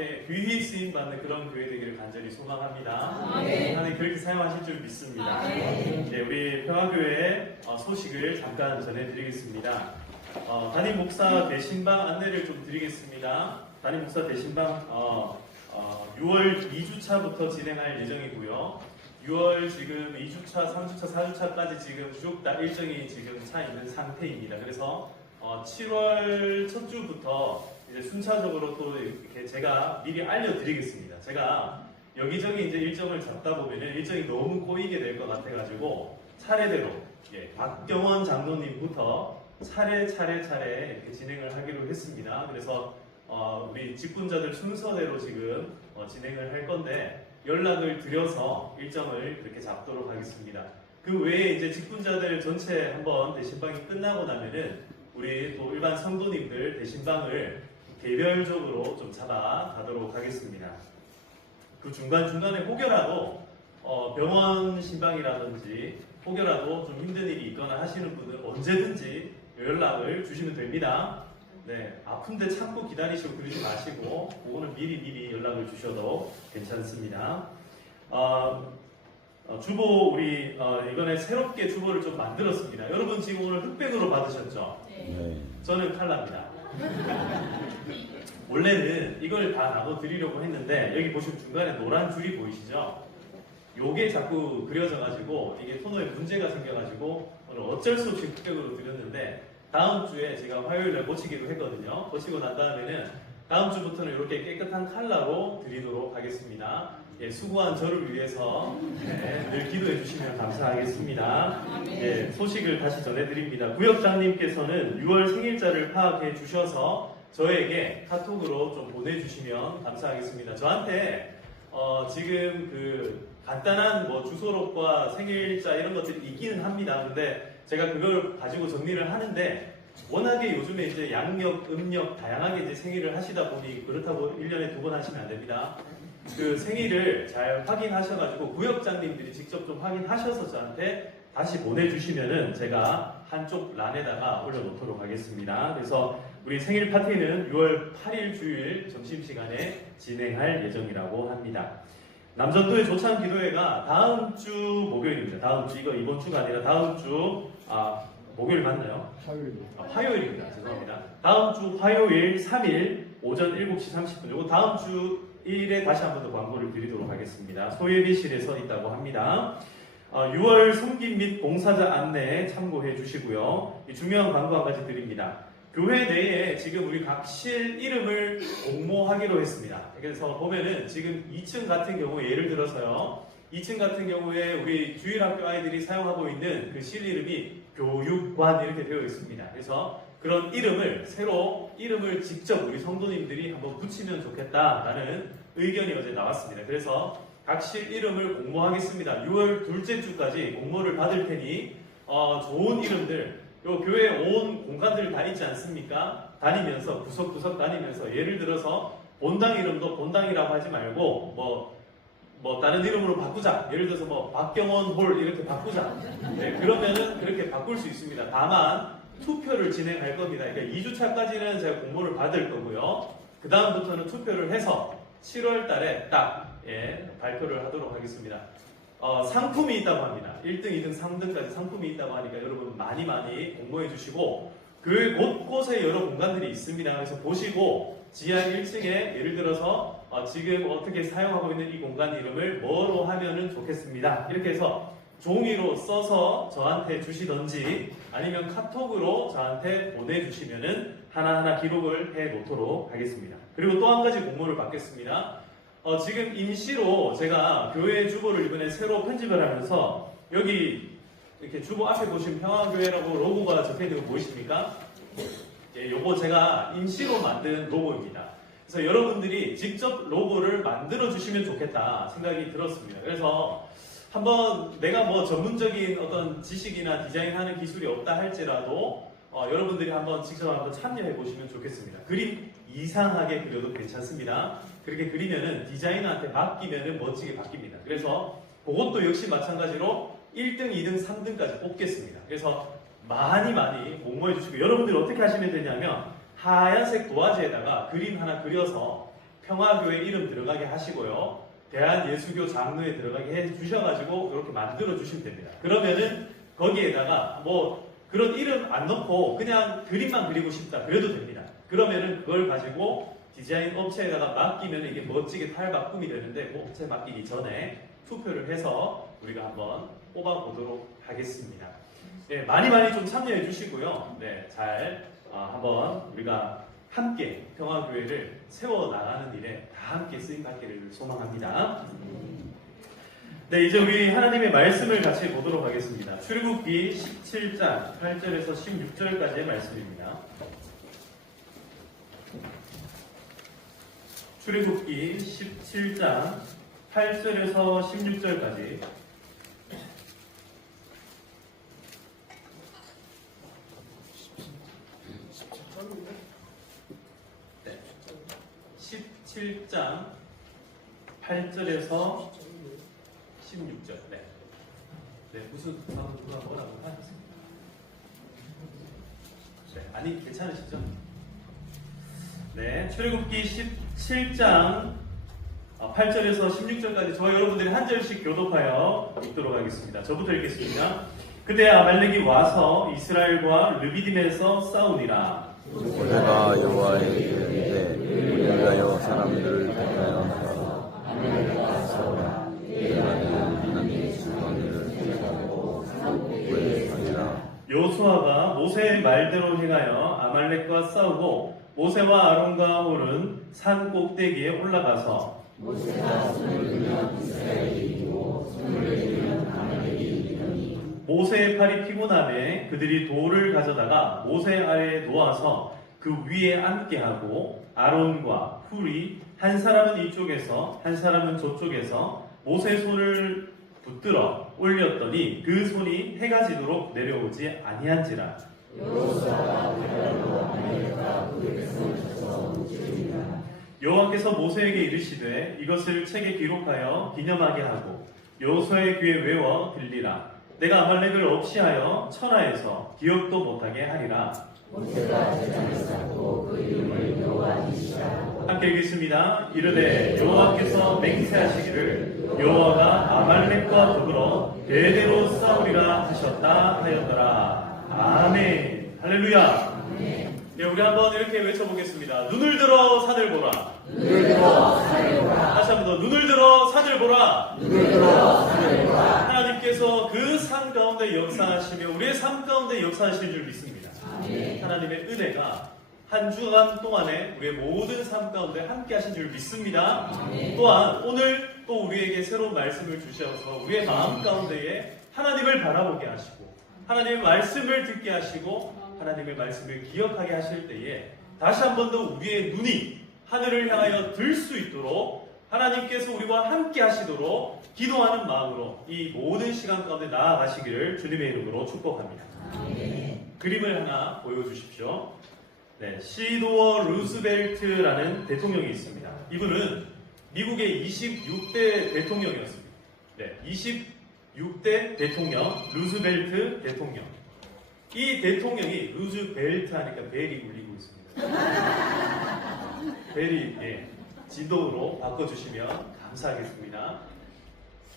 앞에 귀히 쓰임받는 그런 교회 되기를 간절히 소망합니다. 하나님 그렇게 사용하실 줄 믿습니다. 네, 우리 평화교회 소식을 잠깐 전해드리겠습니다. 담임 목사 대신방 안내를 좀 드리겠습니다. 담임 목사 대신방 6월 2주차부터 진행할 예정이고요. 6월 지금 2주차, 3주차, 4주차까지 지금 쭉 다 일정이 지금 차 있는 상태입니다. 그래서 7월 첫 주부터 이제 순차적으로 또 이렇게 제가 미리 알려드리겠습니다. 제가 여기저기 이제 일정을 잡다 보면은 일정이 너무 꼬이게 될 것 같아가지고 차례대로 박경원 장로님부터 차례 이렇게 진행을 하기로 했습니다. 그래서 우리 직분자들 순서대로 지금 진행을 할 건데 연락을 드려서 일정을 그렇게 잡도록 하겠습니다. 그 외에 이제 직분자들 전체 한번 대신방이 끝나고 나면은 우리 또 일반 성도님들 대신방을 개별적으로 좀 잡아가도록 하겠습니다. 그 중간중간에 혹여라도 병원 신방이라든지 혹여라도 좀 힘든 일이 있거나 하시는 분은 언제든지 연락을 주시면 됩니다. 네, 아픈데 참고 기다리시고 그러지 마시고 그거는 미리 연락을 주셔도 괜찮습니다. 주보 우리 이번에 새롭게 주보를 좀 만들었습니다. 여러분 지금 오늘 흑백으로 받으셨죠? 네. 저는 칼라입니다. 원래는 이걸 다 나눠 드리려고 했는데 여기 보시면 중간에 노란 줄이 보이시죠? 요게 자꾸 그려져 가지고 이게 토너에 문제가 생겨 가지고 오늘 어쩔 수 없이 흑백으로 드렸는데 다음 주에 제가 화요일에 고치기로 했거든요. 고치고 난 다음에는 다음 주부터는 이렇게 깨끗한 컬러로 드리도록 하겠습니다. 예, 수고한 저를 위해서 늘 기도해 주시면 감사하겠습니다. 예, 소식을 다시 전해드립니다. 구역장님께서는 6월 생일자를 파악해 주셔서 저에게 카톡으로 좀 보내주시면 감사하겠습니다. 저한테 지금 그 간단한 뭐 주소록과 생일자 이런 것들이 있기는 합니다. 근데 제가 그걸 가지고 정리를 하는데 워낙에 요즘에 이제 양력, 음력 다양하게 이제 생일을 하시다 보니 그렇다고 1년에 2번 하시면 안 됩니다. 그 생일을 잘 확인하셔가지고 구역장님들이 직접 좀 확인하셔서 저한테 다시 보내주시면은 제가 한쪽 란에다가 올려놓도록 하겠습니다. 그래서 우리 생일 파티는 6월 8일 주일 점심시간에 진행할 예정이라고 합니다. 남전도의 조찬 기도회가 다음 주 목요일입니다. 다음 주, 이거 이번 주가 아니라 다음 주, 목요일 맞나요? 화요일입니다. 죄송합니다. 다음 주 화요일 3일 오전 7시 30분. 요거 다음 주 일에 다시 한 번 더 광고를 드리도록 하겠습니다. 소예비실에 서 있다고 합니다. 6월 섬김 및 봉사자 안내 참고해 주시고요. 중요한 광고 한 가지 드립니다. 교회 내에 지금 우리 각 실 이름을 공모하기로 했습니다. 그래서 보면은 지금 2층 같은 경우에 예를 들어서요. 2층 같은 경우에 우리 주일학교 아이들이 사용하고 있는 그 실 이름이 교육관 이렇게 되어 있습니다. 그래서 그런 이름을 새로 이름을 직접 우리 성도님들이 한번 붙이면 좋겠다라는 의견이 어제 나왔습니다. 그래서 각 실 이름을 공모하겠습니다. 6월 둘째 주까지 공모를 받을 테니 좋은 이름들 요 교회 온 공간들 다 있지 않습니까? 다니면서 구석구석 다니면서 예를 들어서 본당 이름도 본당이라고 하지 말고 뭐 다른 이름으로 바꾸자. 예를 들어서 뭐 박경원 홀 이렇게 바꾸자. 네, 그러면은 그렇게 바꿀 수 있습니다. 다만 투표를 진행할 겁니다. 그러니까 2주차까지는 제가 공모를 받을 거고요. 그 다음부터는 투표를 해서 7월 달에 딱 발표를 하도록 하겠습니다. 상품이 있다고 합니다. 1등, 2등, 3등까지 상품이 있다고 하니까 여러분 많이 공모해 주시고 교회 곳곳에 여러 공간들이 있습니다. 그래서 보시고 지하 1층에 예를 들어서 지금 어떻게 사용하고 있는 이 공간 이름을 뭐로 하면은 좋겠습니다. 이렇게 해서 종이로 써서 저한테 주시던지 아니면 카톡으로 저한테 보내주시면은 하나하나 기록을 해 놓도록 하겠습니다. 그리고 또 한 가지 공모를 받겠습니다. 지금 임시로 제가 교회 주보를 이번에 새로 편집을 하면서 여기 이렇게 주보 앞에 보시면 평화교회라고 로고가 적혀있는 거 보이십니까? 예, 요거 제가 임시로 만든 로고입니다. 그래서 여러분들이 직접 로고를 만들어 주시면 좋겠다 생각이 들었습니다. 그래서 한번 내가 뭐 전문적인 어떤 지식이나 디자인하는 기술이 없다 할지라도 여러분들이 한번 직접 한번 참여해 보시면 좋겠습니다. 그림 이상하게 그려도 괜찮습니다. 그렇게 그리면은 디자이너한테 맡기면은 멋지게 바뀝니다. 그래서 그것도 역시 마찬가지로 1등, 2등, 3등까지 뽑겠습니다. 그래서 많이 공모해 주시고 여러분들이 어떻게 하시면 되냐면 하얀색 도화지에다가 그림 하나 그려서 평화교회 이름 들어가게 하시고요. 대한예수교 장로에 들어가게 해 주셔가지고 이렇게 만들어 주시면 됩니다. 그러면은 거기에다가 뭐 그런 이름 안 넣고 그냥 그림만 그리고 싶다 그래도 됩니다. 그러면은 그걸 가지고 디자인 업체에다가 맡기면 이게 멋지게 탈바꿈이 되는데 그 업체 맡기기 전에 투표를 해서 우리가 한번 뽑아보도록 하겠습니다. 네, 많이 좀 참여해 주시고요. 네, 잘 한번 우리가 함께 평화교회를 세워나가는 일에 다 함께 쓰임받기를 소망합니다. 네, 이제 우리 하나님의 말씀을 같이 보도록 하겠습니다. 출애굽기 17장 8절에서 16절까지의 말씀입니다. 출애굽기 17장 8절에서 16절까지. 네, 17장 8절에서 16절. 네, 무슨 누가 뭐라고 하셨습니까? 네, 아니 괜찮으시죠? 네, 출애굽기 17장 8절에서 16절까지 저와 여러분들이 한 절씩 교독하여 읽도록 하겠습니다. 저부터 읽겠습니다. 그때 아말렉이 와서 이스라엘과 르비딤에서 싸우니라. 모세가 여호와에게 이르되 우리가 사람들을 택하여 나가서 아말렉과 싸우라. 여호와는 하나님의 주권을 택하고 산고에 서리라. 여호수아가 모세의 말대로 행하여 아말렉과 싸우고 모세와 아론과 홀은 산 꼭대기에 올라가서 모세가 손을 들면 이스라엘이 이기고 손을 들면 아말렉이 이기더니 모세의 팔이 피곤하매 그들이 돌을 가져다가 모세 아래에 놓아서 그 위에 앉게 하고 아론과 훌이 한 사람은 이쪽에서 한 사람은 저쪽에서 모세 손을 붙들어 올렸더니 그 손이 해가 지도록 내려오지 아니한지라. 여호수아가 바다로 아말렉과 그 백성을 쳐서 무찌르니라. 여호와께서 모세에게 이르시되 이것을 책에 기록하여 기념하게 하고 여호수아의 귀에 외워 들리라. 내가 아말렉을 없이하여 천하에서 기억도 못하게 하리라. 모세가 제단을 쌓고 그 이름을 여호와 니시라고 함께 읽겠습니다. 이르되 여호와께서 맹세하시기를 여호와가 아말렉과 더불어 대대로 싸우리라 하셨다 하였더라. 아멘. 할렐루야. 네, 우리 한번 이렇게 외쳐보겠습니다. 눈을 들어 산을 보라. 눈을 들어 산을 보라. 다시 한번 더 눈을 들어 산을 보라. 눈을 들어 산을 보라. 하나님께서 그 산 가운데 역사하시며 우리의 삶 가운데 역사하실 줄 믿습니다. 아멘. 하나님의 은혜가 한 주간 동안에 우리의 모든 삶 가운데 함께 하신 줄 믿습니다. 아멘. 또한 오늘 또 우리에게 새로운 말씀을 주셔서 우리의 마음 가운데에 하나님을 바라보게 하시고 하나님의 말씀을 듣게 하시고 하나님의 말씀을 기억하게 하실 때에 다시 한 번 더 우리의 눈이 하늘을 향하여 들 수 있도록 하나님께서 우리와 함께 하시도록 기도하는 마음으로 이 모든 시간 가운데 나아가시기를 주님의 이름으로 축복합니다. 아멘. 그림을 하나 보여주십시오. 네, 시도어 루스벨트라는 대통령이 있습니다. 이분은 미국의 26대 대통령이었습니다. 네, 26대 대통령 루스벨트 대통령. 이 대통령이 루즈벨트 하니까 벨이 울리고 있습니다. 벨이 진동으로 바꿔주시면 감사하겠습니다.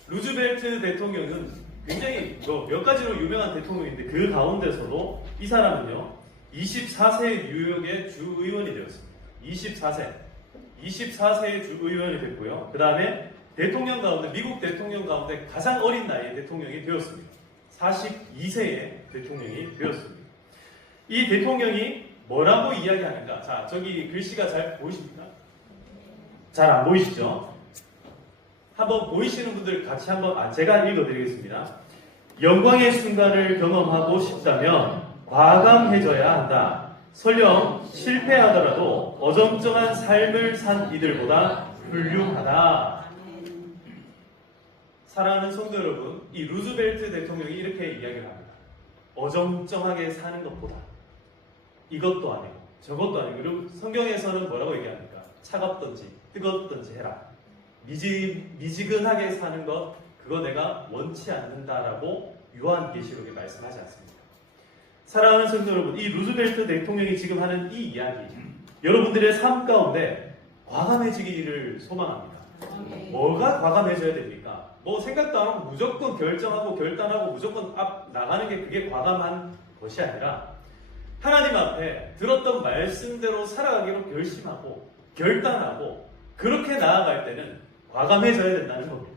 루즈벨트 대통령은 굉장히 몇 가지로 유명한 대통령인데 그 가운데서도 이 사람은요 24세 뉴욕의 주의원이 되었습니다. 24세의 주의원이 됐고요. 그 다음에 대통령 가운데 미국 대통령 가운데 가장 어린 나이에 대통령이 되었습니다. 42세의 대통령이 되었습니다. 이 대통령이 뭐라고 이야기하는가? 자, 저기 글씨가 잘 보이십니까? 잘 안 보이시죠? 한번 보이시는 분들 같이 한번 제가 읽어드리겠습니다. 영광의 순간을 경험하고 싶다면 과감해져야 한다. 설령 실패하더라도 어정쩡한 삶을 산 이들보다 훌륭하다. 사랑하는 성도 여러분, 이 루즈벨트 대통령이 이렇게 이야기를 합니다. 어정쩡하게 사는 것보다 이것도 아니고 저것도 아니고, 그리고 성경에서는 뭐라고 얘기합니까? 차갑든지 뜨겁든지 해라. 미지근하게 사는 것, 그거 내가 원치 않는다라고 요한계시록에 말씀하지 않습니까? 사랑하는 성도 여러분, 이 루즈벨트 대통령이 지금 하는 이 이야기, 여러분들의 삶 가운데 과감해지기를 소망합니다. 뭐가 과감해져야 됩니까? 뭐 생각도 안 하고 무조건 결정하고 결단하고 무조건 앞 나가는 게 그게 과감한 것이 아니라 하나님 앞에 들었던 말씀대로 살아가기로 결심하고 결단하고 그렇게 나아갈 때는 과감해져야 된다는 겁니다.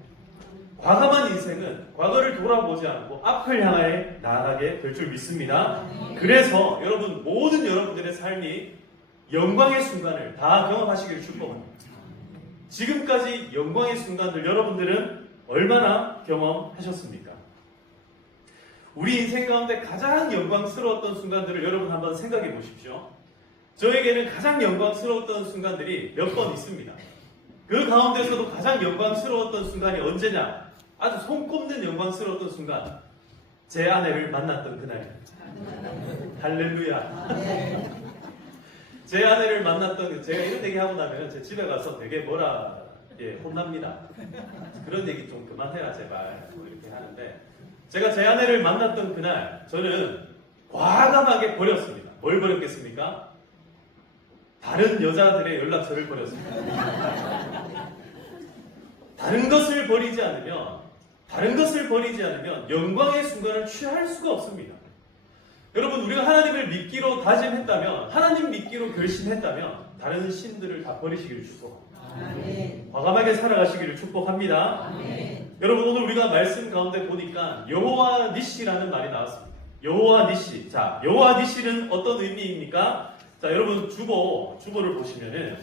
과감한 인생은 과거를 돌아보지 않고 앞을 향해 나아가게 될 줄 믿습니다. 그래서 여러분 모든 여러분들의 삶이 영광의 순간을 다 경험하시기를 축복합니다. 지금까지 영광의 순간들 여러분들은 얼마나 경험하셨습니까? 우리 인생 가운데 가장 영광스러웠던 순간들을 여러분 한번 생각해 보십시오. 저에게는 가장 영광스러웠던 순간들이 몇 번 있습니다. 그 가운데서도 가장 영광스러웠던 순간이 언제냐? 아주 손꼽는 영광스러웠던 순간, 제 아내를 만났던 그날입니다. 할렐루야. 제 아내를 만났던, 제가 이런 얘기 하고 나면 제 집에 가서 되게 혼납니다. 그런 얘기 좀 그만해라 제발, 뭐 이렇게 하는데, 제가 제 아내를 만났던 그날 저는 과감하게 버렸습니다. 뭘 버렸겠습니까? 다른 여자들의 연락처를 버렸습니다. 다른 것을 버리지 않으면 영광의 순간을 취할 수가 없습니다. 여러분, 우리가 하나님을 믿기로 다짐했다면, 하나님 믿기로 결심했다면 다른 신들을 다 버리시기를 축복합니다. 과감하게 살아가시기를 축복합니다. 여러분, 오늘 우리가 말씀 가운데 보니까 여호와 니시라는 말이 나왔습니다. 여호와 니시. 자, 여호와 니시는 어떤 의미입니까? 자, 여러분 주보를 보시면은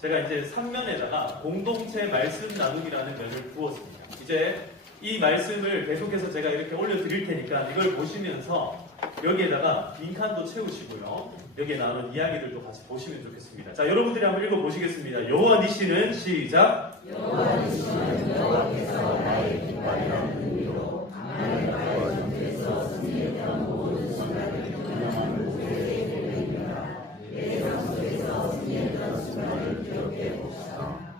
제가 이제 3면에다가 공동체 말씀 나누기라는 면을 부었습니다. 이제 이 말씀을 계속해서 제가 이렇게 올려드릴 테니까 이걸 보시면서 여기에다가 빈칸도 채우시고요. 여기에 나오는 이야기들도 같이 보시면 좋겠습니다. 자, 여러분들이 한번 읽어보시겠습니다. 여호와 니시는 시작. 여호와 니시는 여호와께서 나의 깃발이라는 의미로 하나님과의 전투에서 승리했던 모든 순간을 기억하는 무대에 되리라. 내 전투에서 승리했던 순간을 기억해 봅시다.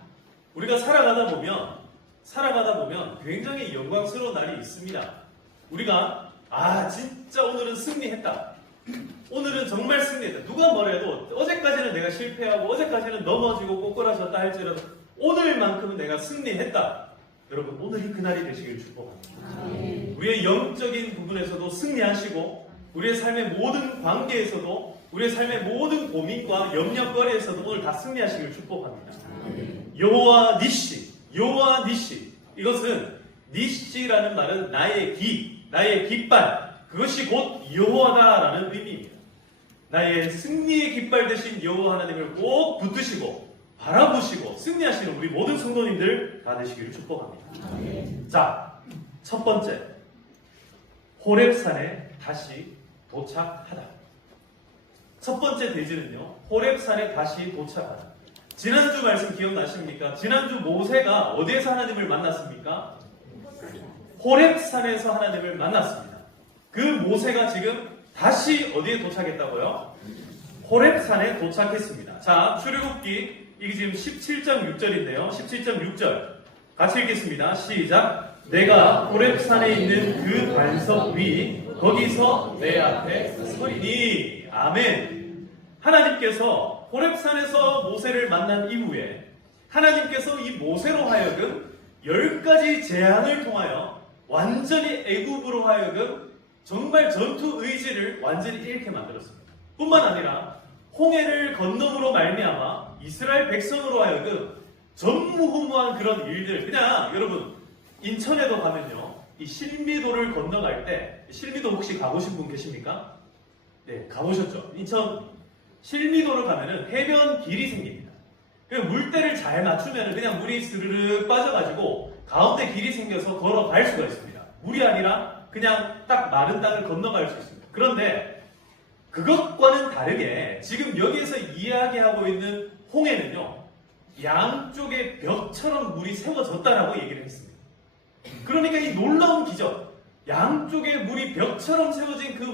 우리가 살아가다 보면 굉장히 영광스러운 날이 있습니다. 우리가 진짜 오늘은 승리했다. 오늘은 정말 승리했다. 누가 뭐래도 어제까지는 내가 실패하고 어제까지는 넘어지고 꼬꾸라졌다 할지라도 오늘만큼은 내가 승리했다. 여러분, 오늘이 그날이 되시길 축복합니다. 우리의 영적인 부분에서도 승리하시고 우리의 삶의 모든 관계에서도 우리의 삶의 모든 고민과 염려거리에서도 오늘 다 승리하시길 축복합니다. 여호와 니시, 여호와 니시. 이것은 니시라는 말은 나의 깃발, 그것이 곧 여호와다라는 의미입니다. 나의 승리의 깃발 되신 여호와 하나님을 꼭 붙드시고 바라보시고 승리하시는 우리 모든 성도님들 다 되시기를 축복합니다. 자, 첫 번째, 호렙산에 다시 도착하다. 첫 번째 대지는요, 호렙산에 다시 도착하다. 지난주 말씀 기억나십니까? 지난주 모세가 어디에서 하나님을 만났습니까? 호렙산에서 하나님을 만났습니다. 그 모세가 지금 다시 어디에 도착했다고요? 호렙산에 도착했습니다. 자, 출애굽기 이게 지금 17.6절인데요. 17.6절 같이 읽겠습니다. 시작. 내가 호렙산에 있는 그 반석 위 거기서 내 앞에 서리니. 아멘. 하나님께서 호렙산에서 모세를 만난 이후에 하나님께서 이 모세로 하여금 10가지 제안을 통하여 완전히 애굽으로 하여금 정말 전투 의지를 완전히 잃게 만들었습니다. 뿐만 아니라 홍해를 건너므로 말미암아 이스라엘 백성으로 하여금 전무후무한 그런 일들, 그냥 여러분 인천에도 가면요, 이 실미도를 건너갈 때, 실미도 혹시 가보신 분 계십니까? 네, 가보셨죠? 인천 실미도를 가면은 해변 길이 생깁니다. 그 물때를 잘 맞추면 그냥 물이 스르륵 빠져가지고 가운데 길이 생겨서 걸어갈 수가 있습니다. 물이 아니라 그냥 딱 마른 땅을 건너갈 수 있습니다. 그런데 그것과는 다르게 지금 여기에서 이야기하고 있는 홍해는요, 양쪽에 벽처럼 물이 세워졌다라고 얘기를 했습니다. 그러니까 이 놀라운 기적, 양쪽에 물이 벽처럼 세워진 그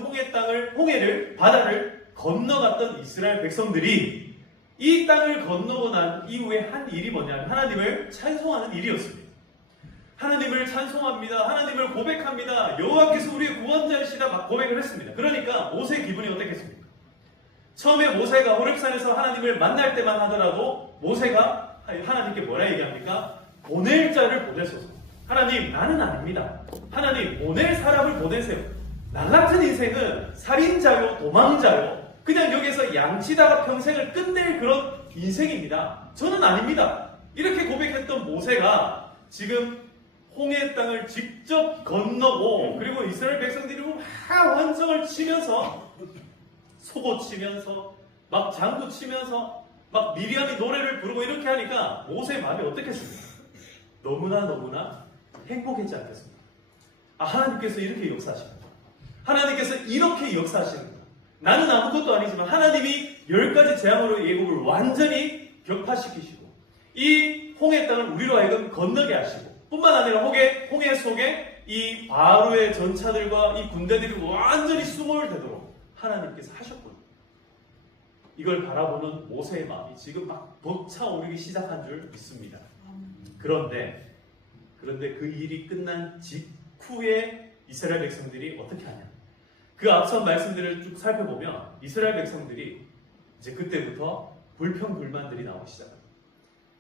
홍해를, 바다를 건너갔던 이스라엘 백성들이 이 땅을 건너고 난 이후에 한 일이 뭐냐면 하나님을 찬송하는 일이었습니다. 하나님을 찬송합니다. 하나님을 고백합니다. 여호와께서 우리의 구원자이시다 막 고백을 했습니다. 그러니까 모세의 기분이 어떻겠습니까? 처음에 모세가 호렙산에서 하나님을 만날 때만 하더라도 모세가 하나님께 뭐라 얘기합니까? 보낼 자를 보내소서. 하나님, 나는 아닙니다. 하나님, 보낼 사람을 보내세요. 나 같은 인생은 살인자요, 도망자요, 그냥 여기서 양치다가 평생을 끝낼 그런 인생입니다. 저는 아닙니다. 이렇게 고백했던 모세가 지금 홍해 땅을 직접 건너고, 그리고 이스라엘 백성들이 막 환성을 치면서, 소고 치면서, 막 장구 치면서, 막 미리암이 노래를 부르고 이렇게 하니까 모세의 마음이 어떻겠습니까? 너무나 행복했지 않겠습니까? 아, 하나님께서 이렇게 역사하십니다. 하나님께서 이렇게 역사하시는구나. 나는 아무것도 아니지만 하나님이 10가지 재앙으로 애굽을 완전히 격파시키시고 이 홍해 땅을 우리로 하여금 건너게 하시고, 뿐만 아니라 홍해 속에 이 바로의 전차들과 이 군대들이 완전히 수몰 되도록 하나님께서 하셨거든요. 이걸 바라보는 모세의 마음이 지금 막 벅차오르기 시작한 줄 믿습니다. 그런데 그 일이 끝난 직후에 이스라엘 백성들이 어떻게 하냐? 그 앞선 말씀들을 쭉 살펴보면 이스라엘 백성들이 이제 그때부터 불평불만들이 나오기 시작합니다.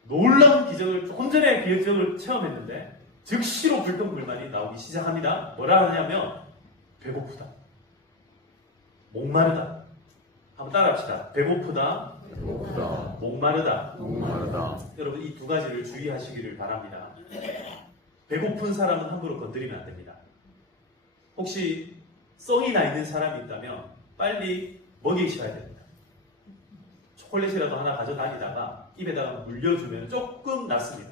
놀라운 기적을, 조금 전에 기적을 체험했는데 즉시로 불평불만이 나오기 시작합니다. 뭐라 하냐면 배고프다, 목마르다. 한번 따라합시다. 배고프다, 목마르다. 여러분, 이 두 가지를 주의하시기를 바랍니다. 배고픈 사람은 함부로 건드리면 안 됩니다. 혹시 성이 나 있는 사람이 있다면 빨리 먹이셔야 됩니다. 초콜릿이라도 하나 가져다니다가 입에다가 물려주면 조금 낫습니다.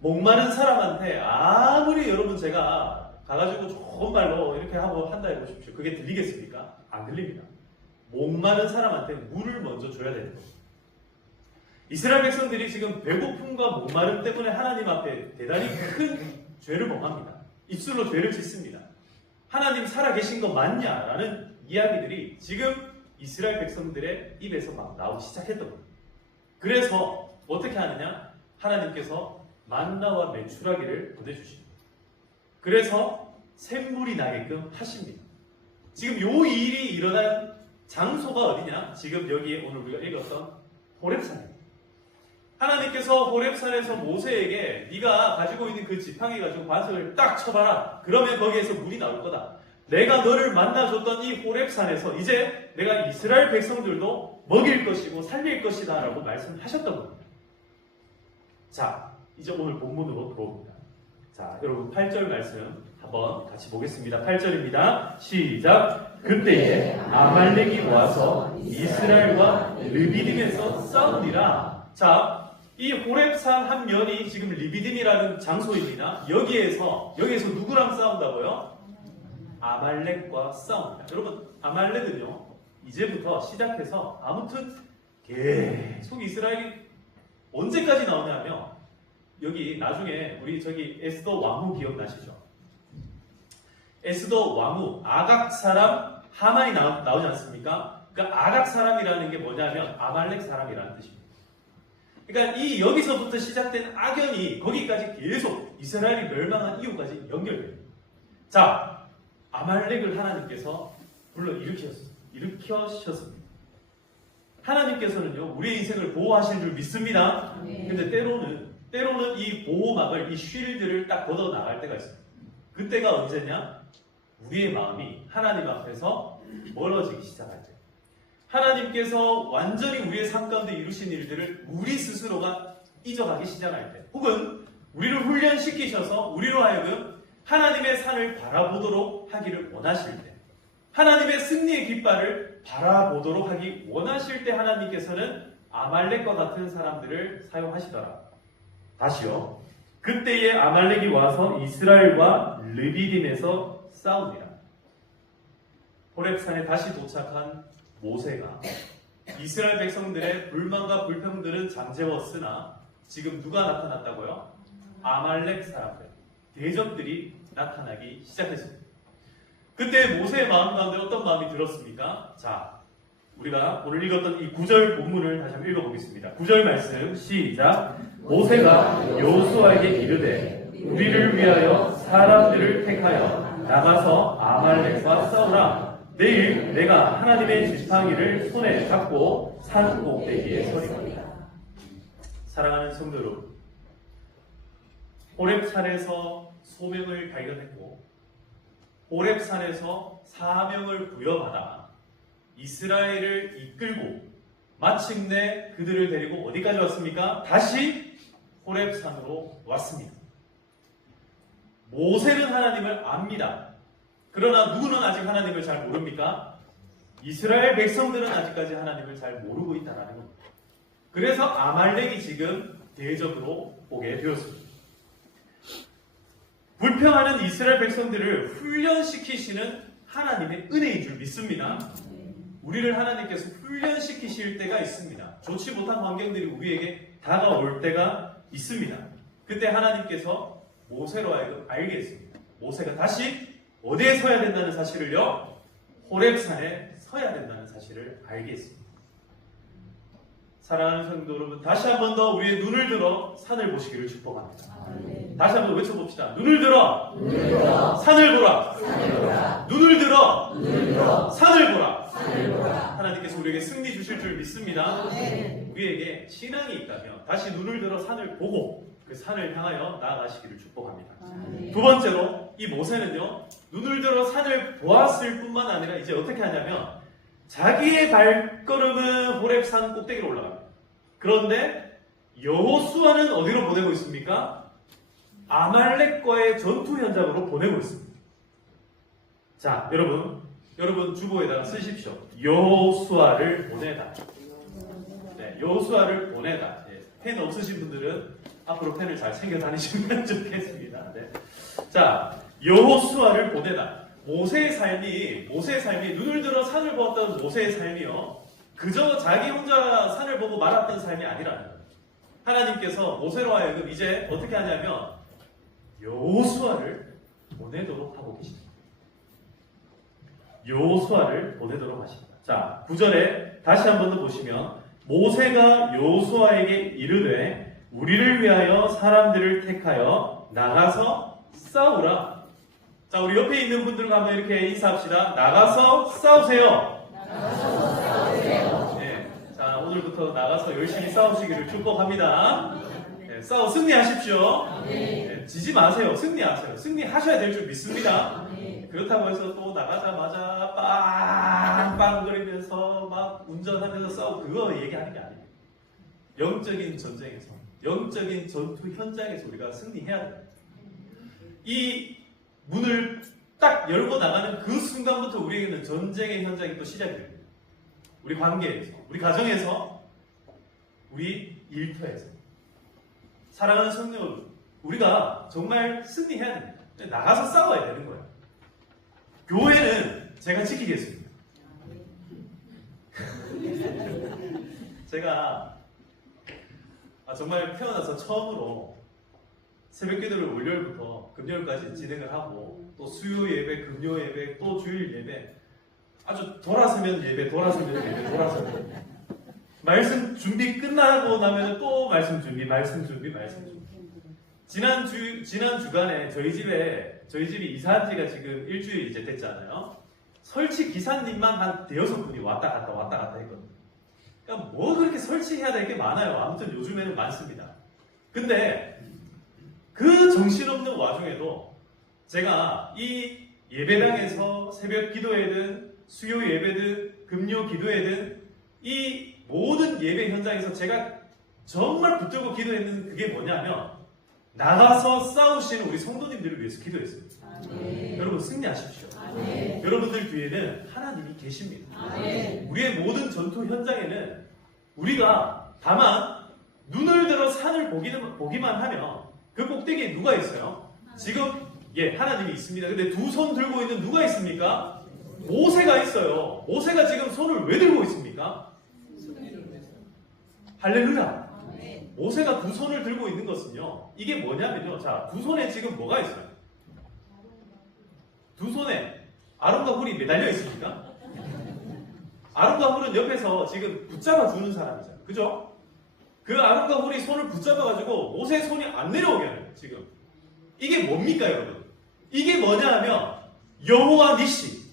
목마른 사람한테 아무리 여러분 제가 가가지고 좋은 말로 이렇게 하고 한다 해보십시오. 그게 들리겠습니까? 안 들립니다. 목마른 사람한테 물을 먼저 줘야 되는 거예요. 이스라엘 백성들이 지금 배고픔과 목마름 때문에 하나님 앞에 대단히 큰 죄를 범합니다. 입술로 죄를 짓습니다. 하나님 살아계신 거 맞냐라는 이야기들이 지금 이스라엘 백성들의 입에서 막 나오기 시작했던 거예요. 그래서 어떻게 하느냐? 하나님께서 만나와 메추라기를 보내주십니다. 그래서 샘물이 나게끔 하십니다. 지금 요 일이 일어난 장소가 어디냐? 지금 여기에 오늘 우리가 읽었던 호렙산입니다. 하나님께서 호렙산에서 모세에게 네가 가지고 있는 그 지팡이 가지고 반석을 딱 쳐봐라. 그러면 거기에서 물이 나올 거다. 내가 너를 만나줬던 이 호렙산에서 이제 내가 이스라엘 백성들도 먹일 것이고 살릴 것이다 라고 말씀하셨던 겁니다. 자, 이제 오늘 본문으로 들어옵니다. 자, 여러분 8절 말씀 한번 같이 보겠습니다. 8절입니다. 시작. 그때에 아말렉이 와서 이스라엘과 르비딤에서 싸우니라. 자, 이 호렙산 한 면이 지금 르비딤이라는 장소입니다. 여기에서 누구랑 싸운다고요? 아말렉과 싸웁니다. 여러분, 아말렉은요 이제부터 시작해서 아무튼 계속 이스라엘이 언제까지 나오냐면, 여기 나중에 우리 저기 에스더 왕후 기억나시죠? 에스더 왕후 아각 사람 하만이 나오지 않습니까? 그러니까 아각 사람이라는 게 뭐냐면 아말렉 사람이라는 뜻입니다. 그러니까 이 여기서부터 시작된 악연이 거기까지 계속 이스라엘이 멸망한 이후까지 연결됩니다. 자, 아말렉을 하나님께서 불러 일으키셨습니다. 하나님께서는요 우리의 인생을 보호하신 줄 믿습니다. 근데 때로는 이 보호막을, 이 쉴드를 딱 걷어 나갈 때가 있습니다. 그때가 언제냐? 우리의 마음이 하나님 앞에서 멀어지기 시작할 때, 하나님께서 완전히 우리의 삶 가운데 이루신 일들을 우리 스스로가 잊어가기 시작할 때, 혹은 우리를 훈련시키셔서 우리로 하여금 하나님의 산을 바라보도록 하기를 원하실 때, 하나님의 승리의 깃발을 바라보도록 하기 원하실 때 하나님께서는 아말렉과 같은 사람들을 사용하시더라. 다시요. 그때에 아말렉이 와서 이스라엘과 르비딤에서 싸웁니다. 호렙산에 다시 도착한 모세가 이스라엘 백성들의 불만과 불평들은 잠재웠으나 지금 누가 나타났다고요? 아말렉 사람들, 대적들이 나타나기 시작했습니다. 그때 모세의 마음 가운데 어떤 마음이 들었습니까? 자, 우리가 오늘 읽었던 이 9절 본문을 다시 한번 읽어보겠습니다. 9절 말씀 시작. 모세가 여호수아에게 이르되 우리를 위하여 사람들을 택하여 나가서 아말렉과 싸우라. 내일 내가 하나님의 지팡이를 손에 잡고 산 꼭대기에 서리라. 사랑하는 성도 여러분, 호렙산에서 소명을 발견했고 호렙산에서 사명을 부여받아 이스라엘을 이끌고 마침내 그들을 데리고 어디까지 왔습니까? 다시 호렙산으로 왔습니다. 모세는 하나님을 압니다. 그러나 누구는 아직 하나님을 잘 모릅니까? 이스라엘 백성들은 아직까지 하나님을 잘 모르고 있다는 겁니다. 그래서 아말렉이 지금 대적으로 보게 되었습니다. 불평하는 이스라엘 백성들을 훈련시키시는 하나님의 은혜인 줄 믿습니다. 우리를 하나님께서 훈련시키실 때가 있습니다. 좋지 못한 환경들이 우리에게 다가올 때가 있습니다. 그때 하나님께서 모세로 하여금 알게 했습니다. 모세가 다시 어디에 서야 된다는 사실을요? 호렙산에 서야 된다는 사실을 알게 했습니다. 사랑하는 성도 여러분, 다시 한 번 더 우리의 눈을 들어 산을 보시기를 축복합니다. 다시 한 번 외쳐봅시다. 눈을 들어, 산을 보라. 눈을 들어, 산을 보라. 하나님께서 우리에게 승리 주실 줄 믿습니다. 우리에게 신앙이 있다면 다시 눈을 들어 산을 보고 그 산을 향하여 나아가시기를 축복합니다. 두 번째로 이 모세는요, 눈을 들어 산을 보았을 뿐만 아니라 이제 어떻게 하냐면 자기의 발걸음은 호렙산 꼭대기로 올라갑니다. 그런데 여호수아는 어디로 보내고 있습니까? 아말렉과의 전투 현장으로 보내고 있습니다. 자, 여러분 주보에다가 쓰십시오. 여호수아를 보내다. 네, 여호수아를 보내다. 네, 펜 없으신 분들은 앞으로 펜을 잘 챙겨 다니시면 좋겠습니다. 네. 자, 여호수아를 보내다. 모세의 삶이 눈을 들어 산을 보았던 모세의 삶이요, 그저 자기 혼자 산을 보고 말았던 삶이 아니라는 거예요. 하나님께서 모세로 하여금 이제 어떻게 하냐면 여호수아를 보내도록 하고 계십니다. 여호수아를 보내도록 하십니다. 자, 9절에 다시 한 번 더 보시면 모세가 여호수아에게 이르되 우리를 위하여 사람들을 택하여 나가서 싸우라. 자, 우리 옆에 있는 분들과 한번 이렇게 인사합시다. 나가서 싸우세요. 네, 자, 오늘부터 나가서 열심히 싸우시기를 축복합니다. 네, 승리하십시오. 네, 지지 마세요. 승리하세요. 승리하셔야 될 줄 믿습니다. 그렇다고 해서 또 나가자마자 빵빵거리면서 막 운전하면서 싸우고 그거 얘기하는 게 아니에요. 영적인 전쟁에서, 영적인 전투 현장에서 우리가 승리해야 돼요. 이 문을 딱 열고 나가는 그 순간부터 우리에게는 전쟁의 현장이 또 시작이 됩니다. 우리 관계에서, 우리 가정에서, 우리 일터에서. 사랑하는 성도 여러분, 우리가 정말 승리해야 됩니다. 나가서 싸워야 되는 거예요. 교회는 제가 지키겠습니다. 제가 정말 태어나서 처음으로 새벽 기도를 월요일부터 금요일까지 진행을 하고 또 수요 예배, 금요 예배, 또 주일 예배, 아주 돌아서면 예배, 돌아서면 예배, 돌아서면 예배. 말씀 준비 끝나고 나면 또 말씀 준비. 지난 주간에 저희 집이 이사한 지가 지금 일주일 이제 됐잖아요. 설치 기사님만 한 대여섯 분이 왔다 갔다 했거든요. 그러니까 뭐 그렇게 설치해야 될 게 많아요. 아무튼 요즘에는 많습니다. 근데 그 정신없는 와중에도 제가 이 예배당에서 새벽 기도회든 수요 예배든 금요 기도회든 이 모든 예배 현장에서 제가 정말 붙들고 기도했는 그게 뭐냐면 나가서 싸우시는 우리 성도님들을 위해서 기도했습니다. 여러분 승리하십시오. 여러분들 뒤에는 하나님이 계십니다. 우리의 모든 전투 현장에는 우리가 다만 눈을 들어 산을 보기만 하면 그 꼭대기에 누가 있어요? 지금 하나님이 있습니다. 근데 두 손 들고 있는 누가 있습니까? 모세가 있어요. 모세가 지금 손을 왜 들고 있습니까? 할렐루야. 모세가 두 손을 들고 있는 것은요, 이게 뭐냐면요, 자, 두 손에 지금 뭐가 있어요? 두 손에 아론과 훌이 매달려 있습니까? 아론과 훌은 옆에서 지금 붙잡아 주는 사람이잖아요. 그죠? 그 아론과 훌이 손을 붙잡아가지고 모세의 손이 안 내려오게 해요, 지금. 이게 뭡니까, 여러분? 이게 뭐냐 하면 여호와 니시.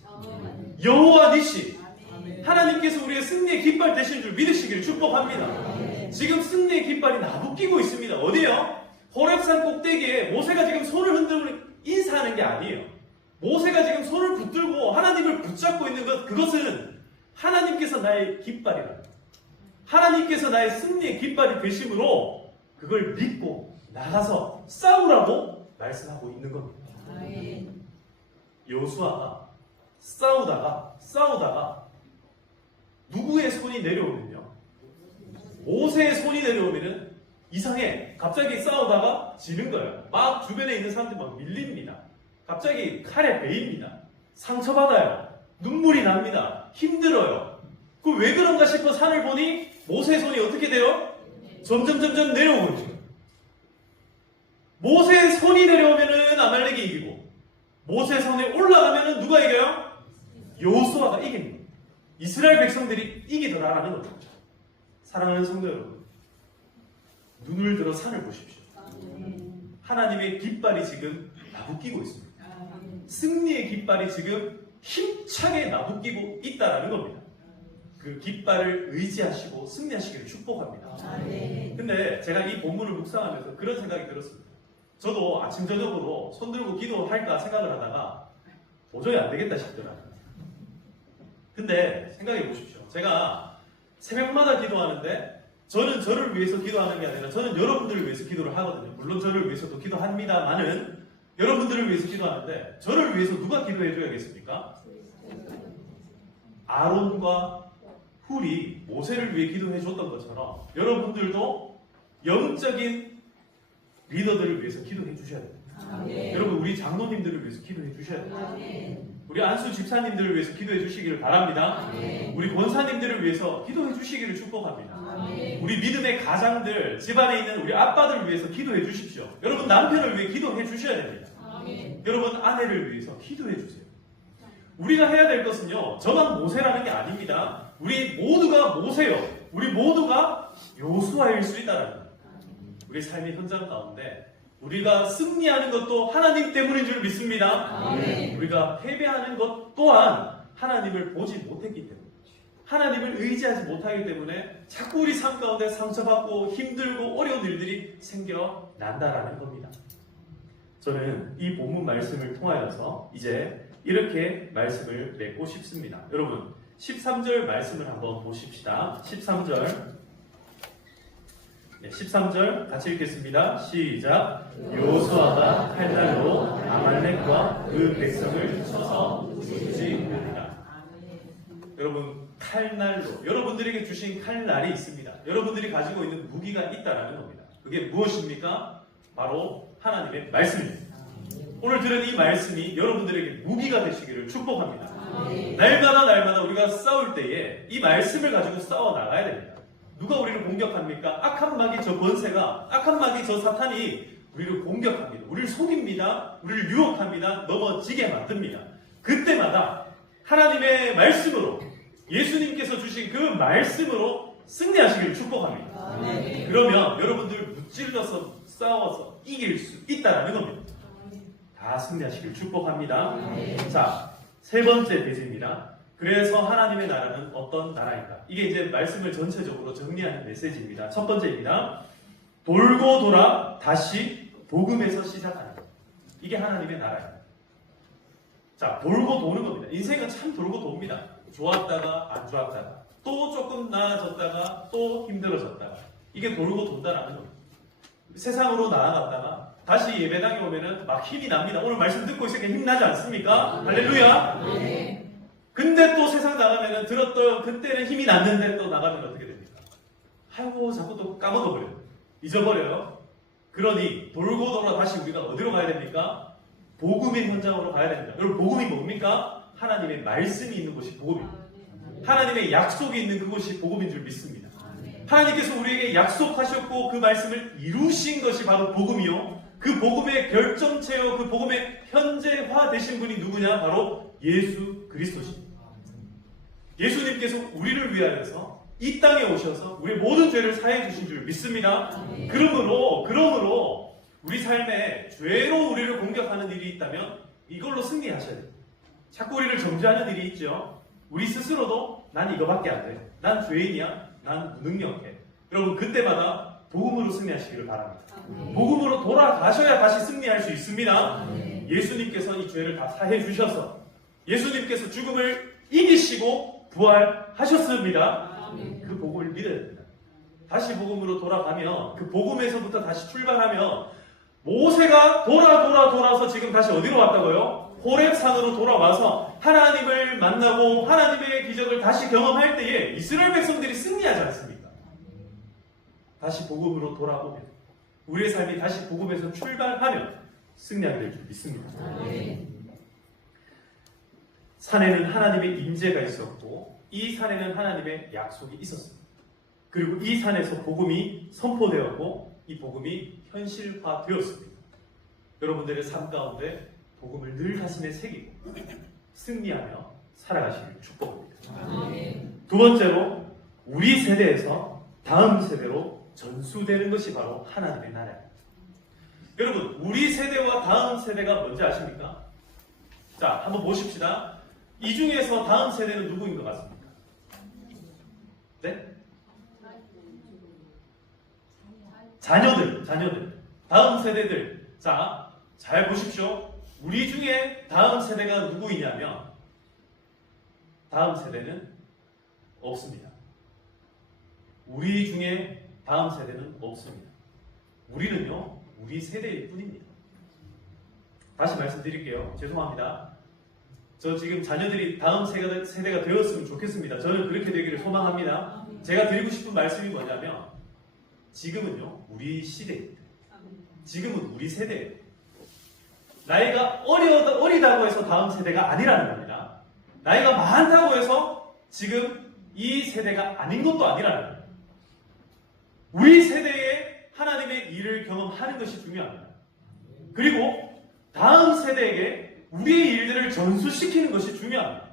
하나님께서 우리의 승리의 깃발 되신 줄 믿으시기를 축복합니다. 지금 승리의 깃발이 나부끼고 있습니다. 어디요? 호렙산 꼭대기에 모세가 지금 손을 흔들고 인사하는 게 아니에요. 모세가 지금 손을 붙들고 하나님을 붙잡고 있는 것, 그것은 하나님께서 나의 깃발이랍니다. 하나님께서 나의 승리의 깃발이 되심으로 그걸 믿고 나가서 싸우라고 말씀하고 있는 겁니다. 여호수아가 싸우다가 누구의 손이 내려오면요, 모세의 손이 내려오면은 이상해. 갑자기 싸우다가 지는 거예요. 막 주변에 있는 사람들 막 밀립니다. 갑자기 칼에 베입니다. 상처받아요. 눈물이 납니다. 힘들어요. 그 왜 그런가 싶어 산을 보니 모세의 손이 어떻게 돼요? 점점 내려오고 있죠. 모세의 손이 내려오면은 아말렉이 이기고, 모세의 손에 올라가면은 누가 이겨요? 여호수아가 이깁니다. 이스라엘 백성들이 이기더라라는 거죠. 사랑하는 성도 여러분, 눈을 들어 산을 보십시오. 하나님의 깃발이 지금 나부끼고 있습니다. 승리의 깃발이 지금 힘차게 나부끼고 있다라는 겁니다. 그 깃발을 의지하시고 승리하시기를 축복합니다. 근데 제가 이 본문을 묵상하면서 그런 생각이 들었습니다. 저도 아침 저녁으로 손 들고 기도할까 생각을 하다가 도저히 안 되겠다 싶더라고요. 근데 생각해 보십시오. 제가 새벽마다 기도하는데 저는 저를 위해서 기도하는 게 아니라 저는 여러분들을 위해서 기도를 하거든요. 물론 저를 위해서도 기도합니다만은 여러분들을 위해서 기도하는데 저를 위해서 누가 기도해 줘야겠습니까? 아론과 훌이 모세를 위해 기도해 줬던 것처럼 여러분들도 영적인 리더들을 위해서 기도해 주셔야 됩니다. 여러분, 우리 장로님들을 위해서 기도해 주셔야 됩니다. 우리 안수 집사님들을 위해서 기도해 주시기를 바랍니다. 우리 권사님들을 위해서 기도해 주시기를 축복합니다. 우리 믿음의 가장들, 집안에 있는 우리 아빠들을 위해서 기도해 주십시오. 여러분, 남편을 위해 기도해 주셔야 됩니다. 여러분, 아내를 위해서 기도해 주세요. 우리가 해야 될 것은요, 저만 모세라는 게 아닙니다. 우리 모두가 모세요. 우리 모두가 여호수아일 수 있다는 거예요. 우리 삶의 현장 가운데 우리가 승리하는 것도 하나님 때문인 줄 믿습니다. 우리가 패배하는 것 또한 하나님을 보지 못했기 때문에, 하나님을 의지하지 못하기 때문에 자꾸 우리 삶 가운데 상처받고 힘들고 어려운 일들이 생겨난다라는 겁니다. 저는 이 본문 말씀을 통하여서 이제 이렇게 말씀을 맺고 싶습니다. 여러분, 13절 말씀을 한번 보십시다. 13절 같이 읽겠습니다. 시작. 여호수아가 칼날로 아말렉과 그 백성을 쳐서 무찌르니라. 여러분, 칼날로, 여러분들에게 주신 칼날이 있습니다. 여러분들이 가지고 있는 무기가 있다라는 겁니다. 그게 무엇입니까? 바로 하나님의 말씀입니다. 오늘 들은 이 말씀이 여러분들에게 무기가 되시기를 축복합니다. 날마다 우리가 싸울 때에 이 말씀을 가지고 싸워 나가야 됩니다. 누가 우리를 공격합니까? 악한 마귀 저 권세가, 악한 마귀 저 사탄이 우리를 공격합니다. 우리를 속입니다. 우리를 유혹합니다. 넘어지게 만듭니다. 그때마다 하나님의 말씀으로, 예수님께서 주신 그 말씀으로 승리하시기를 축복합니다. 그러면 여러분들 무찔러서 싸워서 이길 수 있다는 겁니다. 다 승리하시기를 축복합니다. 자, 세 번째 대지입니다. 그래서 하나님의 나라는 어떤 나라인가? 이게 이제 말씀을 전체적으로 정리하는 메시지입니다. 첫 번째입니다. 돌고 돌아 다시 복음에서 시작하는 것. 이게 하나님의 나라입니다. 자, 돌고 도는 겁니다. 인생은 참 돌고 돕니다. 좋았다가 안 좋았다가, 또 조금 나아졌다가 또 힘들어졌다가, 이게 돌고 돈다라는 겁니다. 세상으로 나아갔다가 다시 예배당에 오면은 막 힘이 납니다. 오늘 말씀 듣고 있으니까 힘나지 않습니까? 할렐루야! 근데 또 세상 나가면은 들었던 그때는 힘이 났는데 또 나가면 어떻게 됩니까? 아이고, 자꾸 또 까먹어버려요. 잊어버려요. 그러니 돌고 돌아 다시 우리가 어디로 가야 됩니까? 복음의 현장으로 가야 됩니다. 여러분, 복음이 뭡니까? 하나님의 말씀이 있는 곳이 복음입니다. 하나님의 약속이 있는 그곳이 복음인 줄 믿습니다. 하나님께서 우리에게 약속하셨고 그 말씀을 이루신 것이 바로 복음이요, 그 복음의 결정체요, 그 복음의 현재화 되신 분이 누구냐? 바로 예수 그리스도십니다. 예수님께서 우리를 위하여서 이 땅에 오셔서 우리의 모든 죄를 사해 주신 줄 믿습니다. 그러므로 우리 삶에 죄로 우리를 공격하는 일이 있다면 이걸로 승리하셔야 돼요. 자꾸 우리를 정죄하는 일이 있죠. 우리 스스로도 난 이거밖에 안 돼. 난 죄인이야. 난 무능력해. 여러분 그때마다 복음으로 승리하시기를 바랍니다. 복음으로 돌아가셔야 다시 승리할 수 있습니다. 예수님께서 이 죄를 다 사해 주셔서 예수님께서 죽음을 이기시고 부활하셨습니다. 그 복음을 믿어야 됩니다. 다시 복음으로 돌아가면 그 복음에서부터 다시 출발하면 모세가 돌아서 지금 다시 어디로 왔다고요? 호렙산으로 돌아와서 하나님을 만나고 하나님의 기적을 다시 경험할 때에 이스라엘 백성들이 승리하지 않습니까? 다시 복음으로 돌아오면 우리의 삶이 다시 복음에서 출발하면 승리하게 될 줄 믿습니다. 산에는 하나님의 임재가 있었고 이 산에는 하나님의 약속이 있었습니다. 그리고 이 산에서 복음이 선포되었고 이 복음이 현실화되었습니다. 여러분들의 삶 가운데 복음을 늘 가슴에 새기고 승리하며 살아가시길 축복합니다. 두 번째로 우리 세대에서 다음 세대로 전수되는 것이 바로 하나님의 나라입니다. 여러분 우리 세대와 다음 세대가 뭔지 아십니까? 자 한번 보십시다. 이 중에서 다음 세대는 누구인 것 같습니까? 네? 자녀들. 다음 세대들. 자, 잘 보십시오. 우리 중에 다음 세대가 누구이냐면 다음 세대는 없습니다. 우리 중에 다음 세대는 없습니다. 우리는요, 우리 세대일 뿐입니다. 다시 말씀드릴게요. 죄송합니다. 저 지금 자녀들이 다음 세대가 되었으면 좋겠습니다. 저는 그렇게 되기를 소망합니다. 제가 드리고 싶은 말씀이 뭐냐면 지금은요 우리 시대입니다. 지금은 우리 세대예요. 나이가 어리다고 해서 다음 세대가 아니라는 겁니다. 나이가 많다고 해서 지금 이 세대가 아닌 것도 아니라는 겁니다. 우리 세대에 하나님의 일을 경험하는 것이 중요합니다. 그리고 다음 세대에게 우리의 일들을 전수시키는 것이 중요합니다.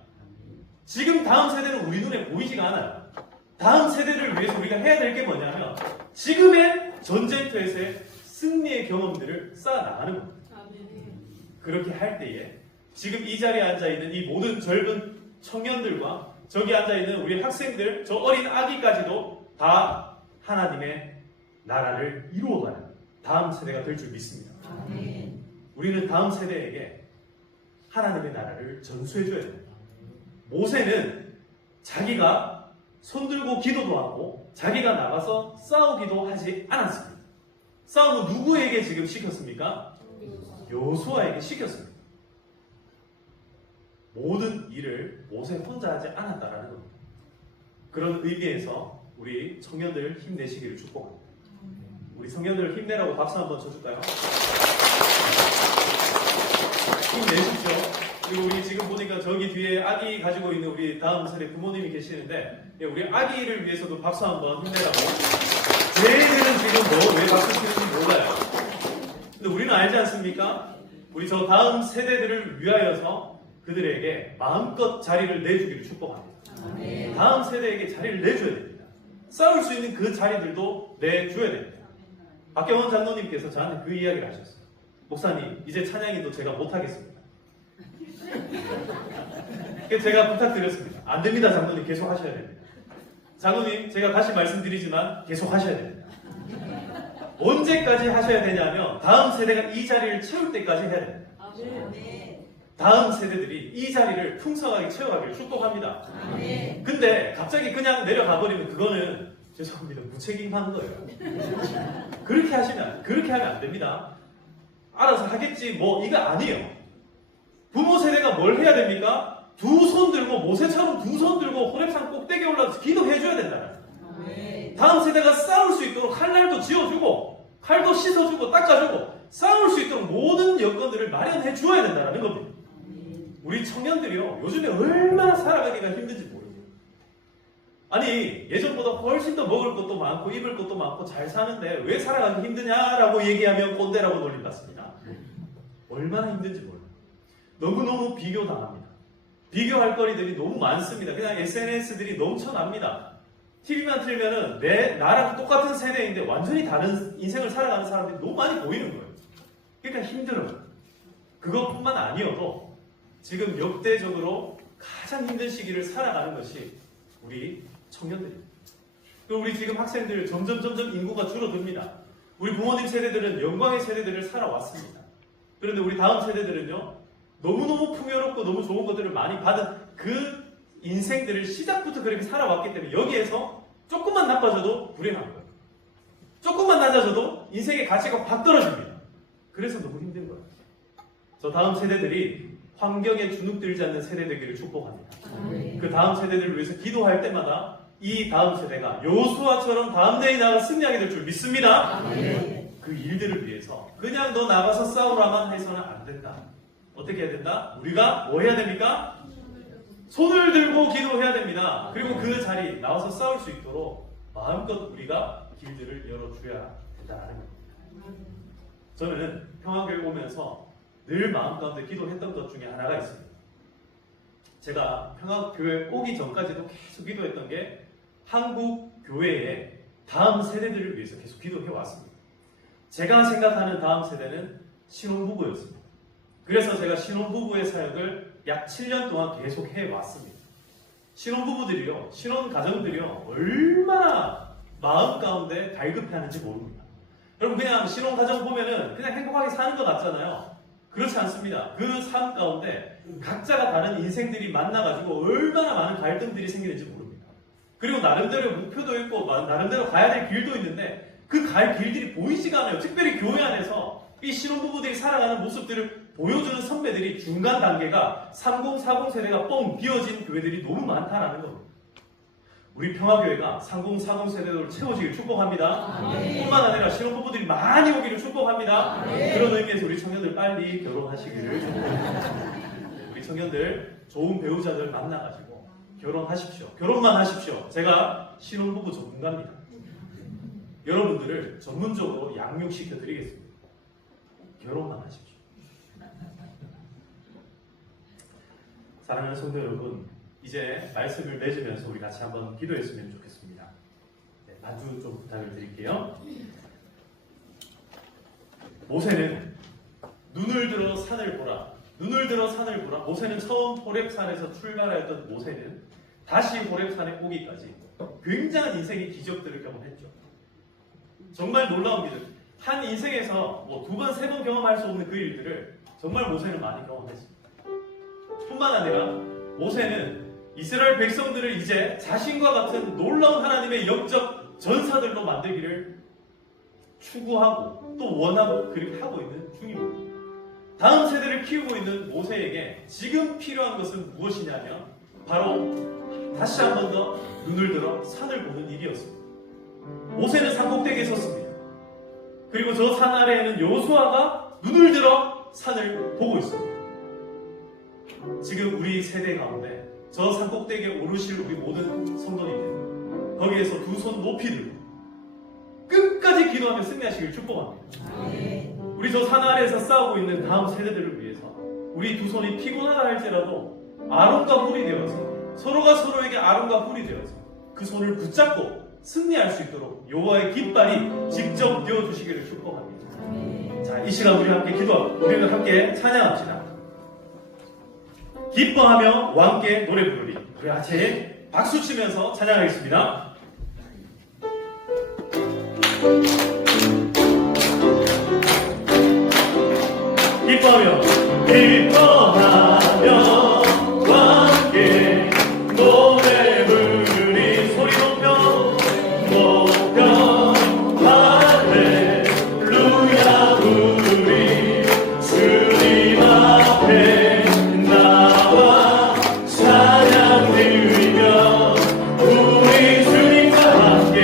지금 다음 세대는 우리 눈에 보이지가 않아요. 다음 세대를 위해서 우리가 해야 될 게 뭐냐면 지금의 전쟁터에서의 승리의 경험들을 쌓아나가는 겁니다. 그렇게 할 때에 지금 이 자리에 앉아있는 이 모든 젊은 청년들과 저기 앉아있는 우리 학생들, 저 어린 아기까지도 다 하나님의 나라를 이루어가는 다음 세대가 될 줄 믿습니다. 우리는 다음 세대에게 하나님의 나라를 전수해줘야 됩니다. 모세는 자기가 손들고 기도도 하고 자기가 나가서 싸우기도 하지 않았습니다. 싸움은 누구에게 지금 시켰습니까? 여호수아에게 시켰습니다. 모든 일을 모세 혼자 하지 않았다라는 겁니다. 그런 의미에서 우리 청년들 힘내시기를 축복합니다. 우리 청년들 힘내라고 박수 한번 쳐줄까요? 힘내십시오. 그리고 우리 지금 보니까 저기 뒤에 아기 가지고 있는 우리 다음 세대 부모님이 계시는데 우리 아기를 위해서도 박수 한번 힘내라고. 쟤들은 지금 왜 박수 치는지 몰라요. 근데 우리는 알지 않습니까? 우리 저 다음 세대들을 위하여서 그들에게 마음껏 자리를 내주기를 축복합니다. 다음 세대에게 자리를 내줘야 됩니다. 싸울 수 있는 그 자리들도 내줘야 됩니다. 박경원 장로님께서 저한테 그 이야기를 하셨어요. 목사님, 이제 찬양이도 제가 못하겠습니다. 그래서 제가 부탁드렸습니다. 안 됩니다, 장로님. 계속 하셔야 됩니다. 장로님, 제가 다시 말씀드리지만 계속 하셔야 됩니다. 언제까지 하셔야 되냐면 다음 세대가 이 자리를 채울 때까지 해야 됩니다. 다음 세대들이 이 자리를 풍성하게 채워가기를 축복합니다. 근데 갑자기 그냥 내려가 버리면 그거는 죄송합니다. 무책임한 거예요. 그렇게 하면 안 됩니다. 알아서 하겠지 뭐 이거 아니에요. 부모 세대가 뭘 해야 됩니까? 두 손 들고 모세처럼 두 손 들고 호렙산 꼭대기에 올라가서 기도해줘야 된다. 다음 세대가 싸울 수 있도록 칼날도 쥐어주고 칼도 씻어주고 닦아주고 싸울 수 있도록 모든 여건들을 마련해 주어야 된다는 겁니다. 우리 청년들이요 요즘에 얼마나 살아가기가 힘든지 모르겠어요. 아니 예전보다 훨씬 더 먹을 것도 많고 입을 것도 많고 잘 사는데 왜 살아가기 힘드냐라고 얘기하면 꼰대라고 놀림받습니다. 얼마나 힘든지 몰라요. 너무너무 비교당합니다. 비교할 거리들이 너무 많습니다. 그냥 SNS들이 넘쳐납니다. TV만 틀면은 나랑 똑같은 세대인데 완전히 다른 인생을 살아가는 사람들이 너무 많이 보이는 거예요. 그러니까 힘들어요. 그것뿐만 아니어도 지금 역대적으로 가장 힘든 시기를 살아가는 것이 우리 청년들입니다. 그럼 우리 지금 학생들 점점 인구가 줄어듭니다. 우리 부모님 세대들은 영광의 세대들을 살아왔습니다. 그런데 우리 다음 세대들은요, 너무너무 풍요롭고 너무 좋은 것들을 많이 받은 그 인생들을 시작부터 그렇게 살아왔기 때문에 여기에서 조금만 나빠져도 불행한 거예요. 조금만 낮아져도 인생의 가치가 확 떨어집니다. 그래서 너무 힘든 거예요. 저 다음 세대들이 환경에 주눅들지 않는 세대 되기를 축복합니다. 그 다음 세대들을 위해서 기도할 때마다 이 다음 세대가 여호수아처럼 다음 대에 나가 승리하게 될 줄 믿습니다. 그 일들을 위해서 그냥 너 나가서 싸우라만 해서는 안 된다. 어떻게 해야 된다? 우리가 뭐 해야 됩니까? 손을 들고 기도해야 됩니다. 그리고 그 자리 나와서 싸울 수 있도록 마음껏 우리가 길들을 열어줘야 된다는 겁니다. 저는 평화교회 오면서 늘 마음 가운데 기도했던 것 중에 하나가 있습니다. 제가 평화교회 오기 전까지도 계속 기도했던 게 한국 교회의 다음 세대들을 위해서 계속 기도해 왔습니다. 제가 생각하는 다음 세대는 신혼부부였습니다. 그래서 제가 신혼부부의 사역을 약 7년 동안 계속 해왔습니다. 신혼부부들이요, 신혼가정들이요, 얼마나 마음 가운데 갈급해하는지 모릅니다. 여러분, 그냥 신혼가정 보면은 그냥 행복하게 사는 것 같잖아요. 그렇지 않습니다. 그 삶 가운데 각자가 다른 인생들이 만나가지고 얼마나 많은 갈등들이 생기는지 모릅니다. 그리고 나름대로 목표도 있고 나름대로 가야 될 길도 있는데 그 갈 길들이 보이지가 않아요. 특별히 교회 안에서 이 신혼부부들이 살아가는 모습들을 보여주는 선배들이 중간 단계가 30, 40 세대가 뻥 비어진 교회들이 너무 많다라는 겁니다. 우리 평화교회가 30, 40 세대로 채워지길 축복합니다. 뿐만 아니라 신혼부부들이 많이 오기를 축복합니다. 그런 의미에서 우리 청년들 빨리 결혼하시기를 축복합니다. 우리 청년들 좋은 배우자들 만나가지고 결혼하십시오. 결혼만 하십시오. 제가 신혼부부 전문가입니다. 여러분들을 전문적으로 양육시켜 드리겠습니다. 결혼만 하십시오. 사랑하는 성도 여러분, 이제 말씀을 맺으면서 우리 같이 한번 기도했으면 좋겠습니다. 네, 마주 좀 부탁을 드릴게요. 모세는 눈을 들어 산을 보라. 눈을 들어 산을 보라. 모세는 처음 호렙산에서 출발하였던 모세는 다시 호렙산에 오기까지 굉장한 인생의 기적들을 경험했죠. 정말 놀라운 기적. 한 인생에서 뭐 2번, 3번 경험할 수 없는 그 일들을 정말 모세는 많이 경험했습니다. 뿐만 아니라 모세는 이스라엘 백성들을 이제 자신과 같은 놀라운 하나님의 영적 전사들로 만들기를 추구하고 또 원하고 그렇게 하고 있는 중입니다. 다음 세대를 키우고 있는 모세에게 지금 필요한 것은 무엇이냐면 바로 다시 한 번 더 눈을 들어 산을 보는 일이었습니다. 모세는 산꼭대기에 섰습니다. 그리고 저 산 아래에는 여호수아가 눈을 들어 산을 보고 있습니다. 지금 우리 세대 가운데 저 산꼭대기에 오르실 우리 모든 성도님들, 거기에서 2손 높이 들고 끝까지 기도하며 승리하시길 축복합니다. 우리 저 산 아래에서 싸우고 있는 다음 세대들을 위해서 우리 2손이 피곤하다 할지라도 아론과 훌이 되어서 서로가 서로에게 아론과 훌이 되어서 그 손을 붙잡고 승리할 수 있도록 여호와의 깃발이 직접 되어주시기를 축복합니다. 자, 이 시간 우리 함께 기도하고 우리는 함께 찬양합시다. 기뻐하며 왕께 노래 부르리. 우리 같이 박수 치면서 찬양하겠습니다. 기뻐하며 왕께 노래 부르리. 소리 높여 할렐루야 부르리. 주님 앞에 나와 찬양 드리며 우리 주님과 함께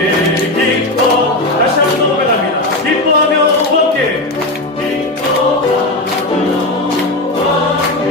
기뻐. 다시 한번 더 고백합니다. 기뻐하며 왕께 기뻐하며 왕께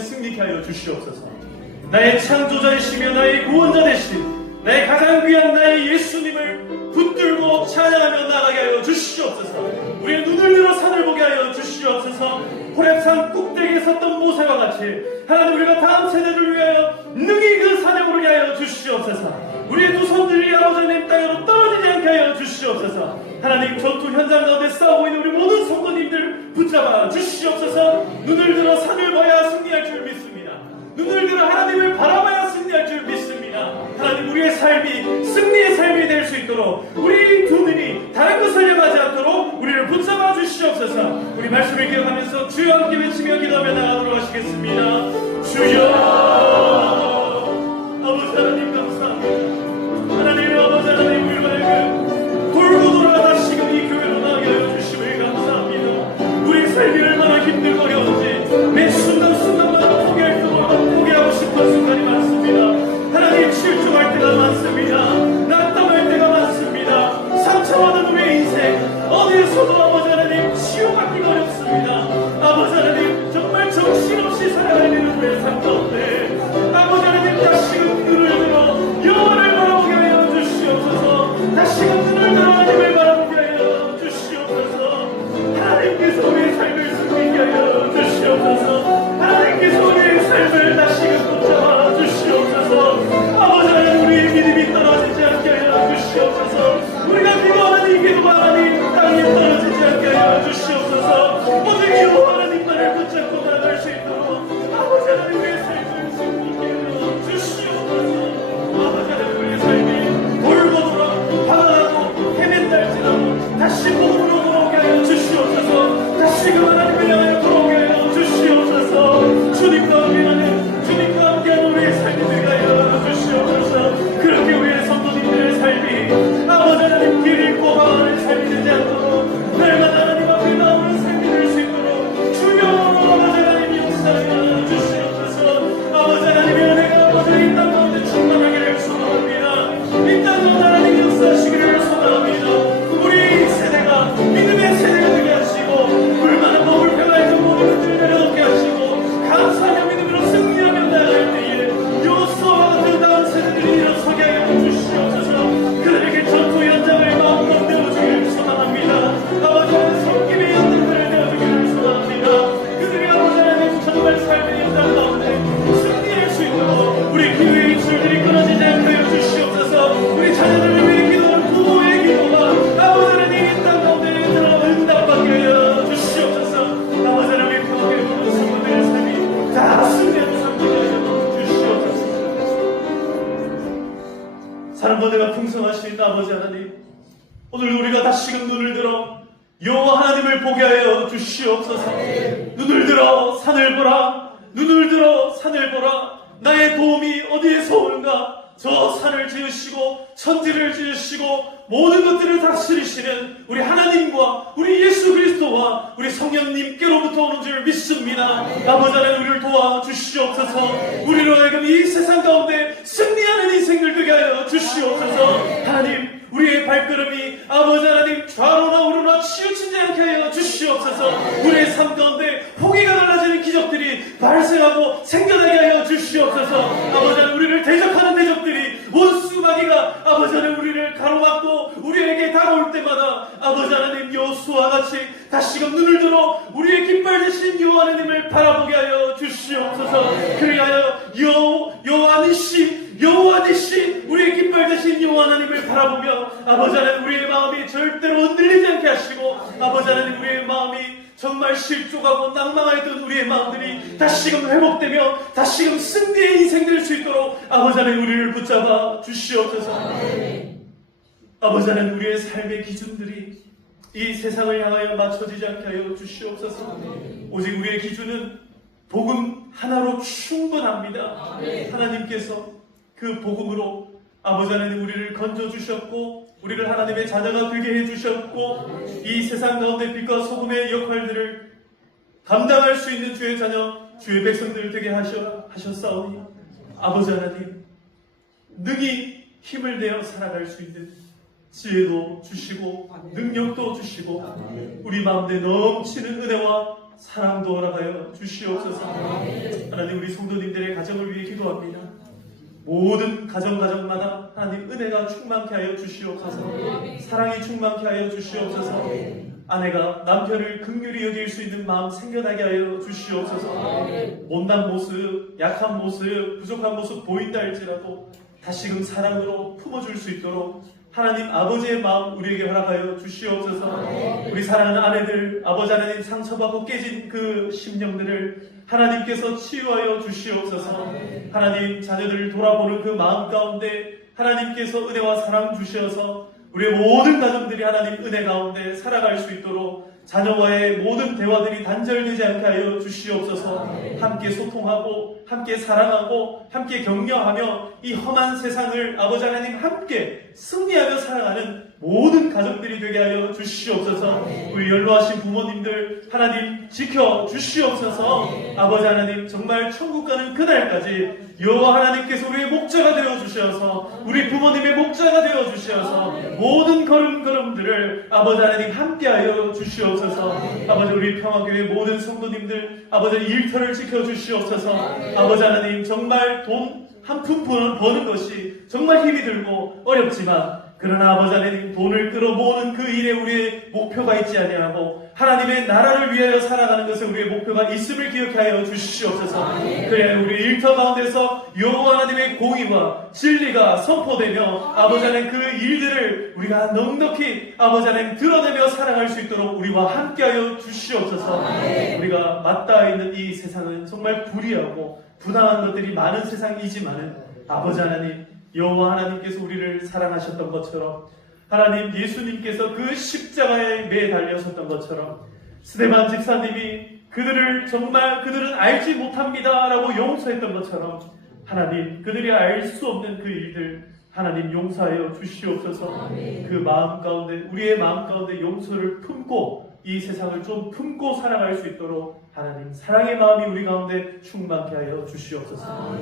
승리케 하여 주시옵소서. 나의 창조자이시며 나의 구원자 되신 나의 가장 귀한 나의 예수님을 붙들고 찬양하며 나가게 하여 주시옵소서. 우리의 눈을 들어 산을 보게 하여 주시옵소서. 호렙산 꼭대기에 섰던 모세와 같이 하나님 우리가 다음 세대를 위하여 능히 그 산에 오르게 하여 주시옵소서. 우리의 두 손들이 아버지 하나님 땅으로 떨어지지 않게 하여 주시옵소서. 하나님 전투 현장 가운데 싸우고 있는 우리 모든 성도님들 붙잡아 주시옵소서. 눈을 들어 산을 봐야 승리할 줄 믿습니다. 눈을 들어 하나님을 바라봐야 승리할 줄 믿습니다. 하나님 우리의 삶이 승리의 삶이 될 수 있도록 우리 두 눈이 다른 것을 향하지 않도록 우리를 붙잡아 주시옵소서. 우리 말씀을 기억하면서 주여 함께 외치며 기도하며 나가도록 하시겠습니다. 주여 아버지 하나님 감사합니다. 하나님 아버지 하나님 우리 말고 돌고 돌아 다시금 이 교회로 나가게 하여 주심을 감사합니다. 우리 삶이 얼마나 힘들고 어려운지 매 순간순간마다 포기할 때마다 포기하고 싶은 순간이 많습니다. 하나님 실종할 때가 많습니다. 낙담할 때가 많습니다. 상처받은 우리의 인생 어디에서도 아버지 하나님 치유받기가 어렵습니다. 아버지 하나님 정말 정신없이 살아가야 되는 우리의 삶 가운데 아버지 하나님 다시금 눈을 들어 영원을 바라보게 하여 주시옵소서. 다시금 눈을 들어 하나님을 바라보게 하여 주시옵소서. 하나님께서 우리의 삶을 승리케 하여 주시옵소서. 하나님께서 우리의 삶을 다시금 붙잡아 주시옵소서. 아버지 하나님 우리의 믿음이 떨어지지 않게 하여 주시옵소서. 우리가 기도하는 이 기도가 하나님 땅에 떨어지지 않게 하여 주시옵소서. 오직 여호와 하나님만을 붙잡고 나아갈 수 있도록 아버지 하나님 우리의 삶을 승리케 하여 주시옵소서. 아버지 하나님 우리의 삶이 돌고 돌아 방황하고 헤맨다 할지라도 다시 복음으로 돌아오게 하여 주시옵소서. 다시금 하나님을 향하여 돌아오게 하여 주시옵소서. 주님과 함께하는 주님과 함께하는 우리의 삶이 되게 하여 주시옵소서. 그렇게 우리의 성도님들의 삶이 아버지 하나님 길 잃고 방황하는 삶이 되지 않도록 날마다 하나님 앞에 나오는 삶이 될 수 있도록 주여 아버지 하나님 역사하여 주시옵소서. 아버지 하나님의 은혜가 아버지 이 땅 가운데 충만하기를 소망합니다. 이 땅 가운데 하나님 역사하시기를 소망합니다. 우리 세대가 믿음의 세대가 되게 하시고 불만한 거 불평할 정 모든 것들을 내려놓게 하시고 감사하며 믿음으로 승리하며 나아갈 때에 여호수아와 같은 다음 세대들이 일어서게 하여 주시옵소서. 그들에게 전투 현장을 마음껏 내어주기를 소망합니다. 아버지 하나님 성김의 현장들을 내어주기를 소망합니다. 그들이 아버지 하나님 정말 삶의 현장 가운데 승리할 수 있도록 우리 교회의 입술들이 끊어지지 않게 하여 주시옵소서. 우리 자녀들을 위해 기도하는 부모의 기도가 아버지 하나님 이 땅 가운데 들어 응답받게 하여 주시옵소서. 아버지 하나님 평화에 모든 성도들의 삶이 다 승리하는 삶 되게 하여 주시옵소서. 사랑과 내가 풍성하신 아버지 하나님 오늘 우리가 다시금 눈을 들어 여호와 하나님을 보게 하여 주시옵소서. 눈을 들어 산을 보라. 눈을 들어 산을 보라. 나의 도움이 어디에서 오는가? 저 산을 지으시고 천지를 지으시고 모든 것들을 다스리시는 우리 하나님과 우리 예수 그리스도와 우리 성령님께로부터 오는 줄 믿습니다. 아버지 하나님 우리를 도와주시옵소서. 우리로 하여금 이 세상 가운데 승리하는 인생들 되게 하여 주시옵소서. 하나님 우리의 발걸음이 아버지 하나님 좌로나 우로나 치우치지 않게 하여 주시옵소서. 우리의 삶 가운데 포기가 달라지는 기적들이 발생하고 생겨나게 하여 주시옵소서. 아버지 하나님 우리를 대적하는 대적들이 원수마귀가 아버지 하나님 우리를 가로막고 우리에게 다가올 때마다 아버지 하나님 여호수아와 같이 다시금 눈을 들어 우리의 깃발 되신 여호와 하나님을 바라보게 하여 주시옵소서. 그리하여 여호와 니시 우리의 깃발 되신 여호와 하나님을 바라보며 아버지 하나님 우리의 마음이 절대로 흔들리지 않게 하시고 아버지 하나님 우리의 마음이 정말 실족하고 낭망하였던 우리의 마음들이 다시금 회복되며 다시금 승리의 인생 될 수 있도록 아버지 하나님 우리를 붙잡아 주시옵소서. 아버지 하나님 우리의 삶의 기준들이 이 세상을 향하여 맞춰지지 않게 하여 주시옵소서. 오직 우리의 기준은 복음 하나로 충분합니다. 하나님께서 그 복음으로 아버지 하나님 우리를 건져주셨고 우리를 하나님의 자녀가 되게 해주셨고 이 세상 가운데 빛과 소금의 역할들을 감당할 수 있는 주의 자녀 주의 백성들을 되게 하셨사오니 아버지 하나님 능히 힘을 내어 살아갈 수 있는 지혜도 주시고 능력도 주시고 우리 마음에 넘치는 은혜와 사랑도 허락하여 주시옵소서. 하나님, 우리 성도님들의 가정을 위해 기도합니다. 모든 가정마다 하나님 은혜가 충만케 하여 주시옵소서. 사랑이 충만케 하여 주시옵소서. 아내가 남편을 긍휼히 여길 수 있는 마음 생겨나게 하여 주시옵소서. 못난 모습, 약한 모습, 부족한 모습 보인다 할지라도 다시금 사랑으로 품어줄 수 있도록 하나님 아버지의 마음 우리에게 허락하여 주시옵소서. 우리 사랑하는 아내들, 아버지 하나님 상처받고 깨진 그 심령들을 하나님께서 치유하여 주시옵소서. 하나님, 자녀들을 돌아보는 그 마음 가운데 하나님께서 은혜와 사랑 주시어서 우리의 모든 가정들이 하나님 은혜 가운데 살아갈 수 있도록 자녀와의 모든 대화들이 단절되지 않게 하여 주시옵소서. 함께 소통하고 함께 사랑하고 함께 격려하며 이 험한 세상을 아버지 하나님 함께 승리하며 살아가는 모든 가족들이 되게 하여 주시옵소서. 우리 연로하신 부모님들 하나님 지켜 주시옵소서. 아버지 하나님, 정말 천국 가는 그날까지 여호와 하나님께서 우리의 목자가 되어 주셔서 우리 부모님의 목자가 되어 주셔서 모든 걸음걸음들을 아버지 하나님 함께하여 주시옵소서. 아버지, 우리 평화교회 모든 성도님들 아버지 일터를 지켜 주시옵소서. 아버지 하나님, 정말 돈 한 푼 버는 것이 정말 힘이 들고 어렵지만, 그러나 아버지 하나님, 돈을 끌어모으는 그 일에 우리의 목표가 있지 아니하고 하나님의 나라를 위하여 살아가는 것에 우리의 목표가 있음을 기억해 하여 주시옵소서. 그래 우리 일터 가운데서 여호와 하나님의 공의와 진리가 선포되며 아버지 하나님, 그 일들을 우리가 넉넉히 아버지 하나님 드러내며 살아갈 수 있도록 우리와 함께하여 주시옵소서. 우리가 맞닿아 있는 이 세상은 정말 불의하고 부당한 것들이 많은 세상이지만은 아버지 하나님, 여호와 하나님께서 우리를 사랑하셨던 것처럼, 하나님 예수님께서 그 십자가에 매달려셨던 것처럼, 스데반 집사님이 그들은 알지 못합니다 라고 용서했던 것처럼, 하나님 그들이 알 수 없는 그 일들 하나님 용서하여 주시옵소서. 그 마음 가운데, 우리의 마음 가운데 용서를 품고 이 세상을 좀 품고 살아갈 수 있도록 하나님 사랑의 마음이 우리 가운데 충만케 하여 주시옵소서.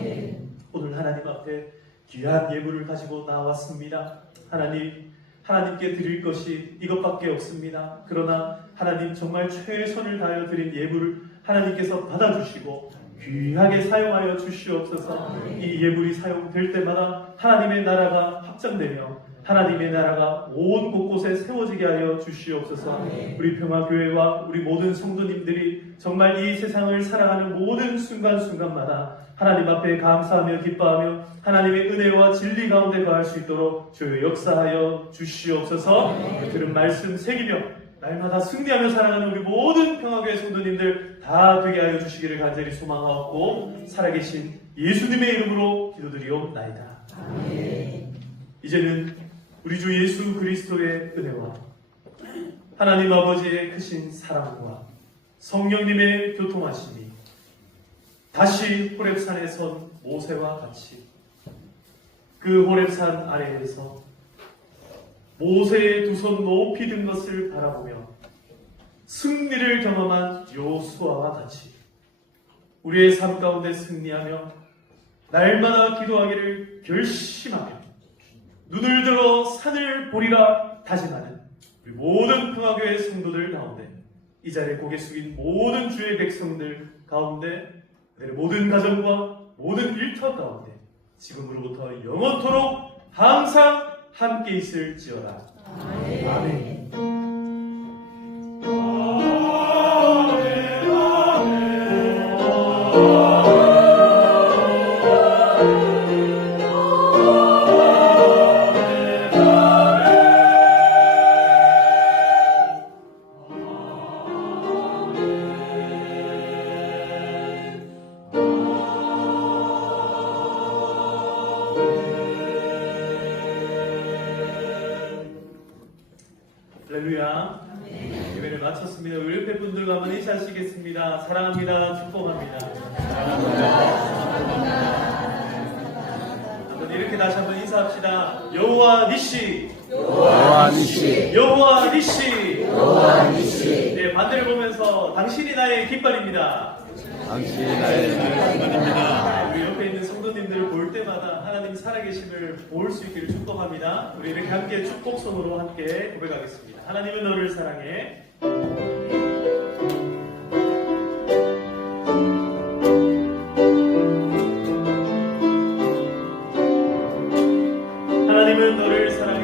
오늘 하나님 앞에 귀한 예물을 가지고 나왔습니다. 하나님께 드릴 것이 이것밖에 없습니다. 그러나 하나님, 정말 최선을 다하여 드린 예물을 하나님께서 받아주시고 귀하게 사용하여 주시옵소서. 이 예물이 사용될 때마다 하나님의 나라가 확장되며 하나님의 나라가 온 곳곳에 세워지게 하여 주시옵소서. 우리 평화교회와 우리 모든 성도님들이 정말 이 세상을 살아가는 모든 순간순간마다 하나님 앞에 감사하며 기뻐하며 하나님의 은혜와 진리 가운데 거할 수 있도록 주여 역사하여 주시옵소서. 들은 말씀 새기며 날마다 승리하며 살아가는 우리 모든 평화교회 성도님들 다 되게 하여 주시기를 간절히 소망하옵고 살아계신 예수님의 이름으로 기도드리옵나이다. 이제는 우리 주 예수 그리스도의 은혜와 하나님 아버지의 크신 사랑과 성령님의 교통하심이 다시 호렙산에 선 모세와 같이 그 호렙산 아래에서 모세의 두 손 높이 든 것을 바라보며 승리를 경험한 여호수아와 같이 우리의 삶 가운데 승리하며 날마다 기도하기를 결심하며 눈을 들어 산을 보리라 다짐하는 우리 모든 평화교회 성도들 가운데, 이 자리에 고개 숙인 모든 주의 백성들 가운데, 모든 가정과 모든 일터 가운데 지금으로부터 영원토록 항상 함께 있을지어다. 아멘. 할렐루야. 예배를 마쳤습니다. 우리 옆에 분들과 한번 인사하시겠습니다. 사랑합니다. 축복합니다. 한번 이렇게 다시 한번 인사합시다. 여호와 니시, 여호와 니시, 여호와 니시, 여호와 니시. 네, 반대를 보면서 당신이 나의 깃발입니다. 당신이 나의 깃발입니다. 우리 옆에 있는 성도님들을 볼 때마다 하나님 살아계심을 볼 수 있기를 축복합니다. 우리 이렇게 함께 축복성으로 함께 고백하겠습니다. 하나님은 너를 사랑해. 하나님은 너를 사랑하시고